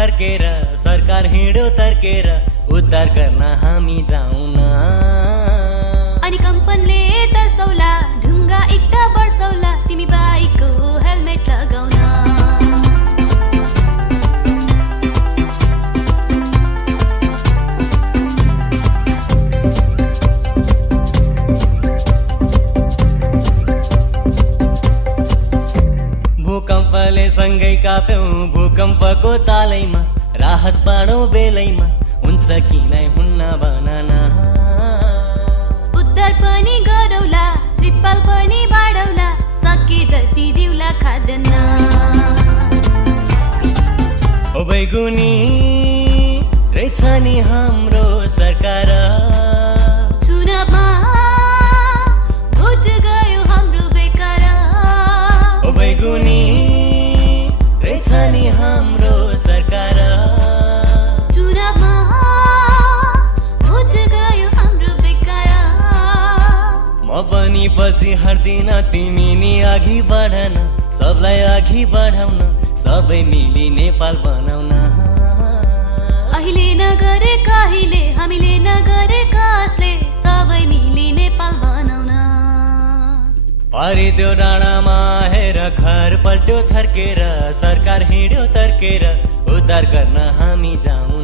थर्केर सरकार हिँड्यो तर्केर उद्धार गर्न हामी जाउन अनि कम्पनले तर्सौला ढुङ्गा इट्टा बर्सौला तिमी बाइकको हेलमेट लगाउन भूकम्पले सँगै काप्यौं भूकम्पको तालैमा राहत पाडौं बेलैमा हुन्छ किन हुन्न भनन उद्धार पनि गरौला त्रिपाल पनि बाडौला सके जति दिउला खाद्यान्न ओ बैगुनी रहेछ नि हाम्रो सरकार चुनावमा भोट गयो हाम्रो बेकार ओ बैगुनी रहेछ नि हाम्रो सरकार चुनावमा भोट गयो हाम्रो बेकार म पनि पछि हट्दिन तिमी नि अघि बढन सबलाई अघि बढाउन सबै मिली नेपाल बनाउन अहिले नगरे कहिले हामीले नगरे कसले सबै मिली नेपाल बनाउन परिदेऊ डाँडामा हेर घर पल्ट्यो थर्केर सरकार हिँड्यो तर्केर उद्धार गर्न हामी जाउँ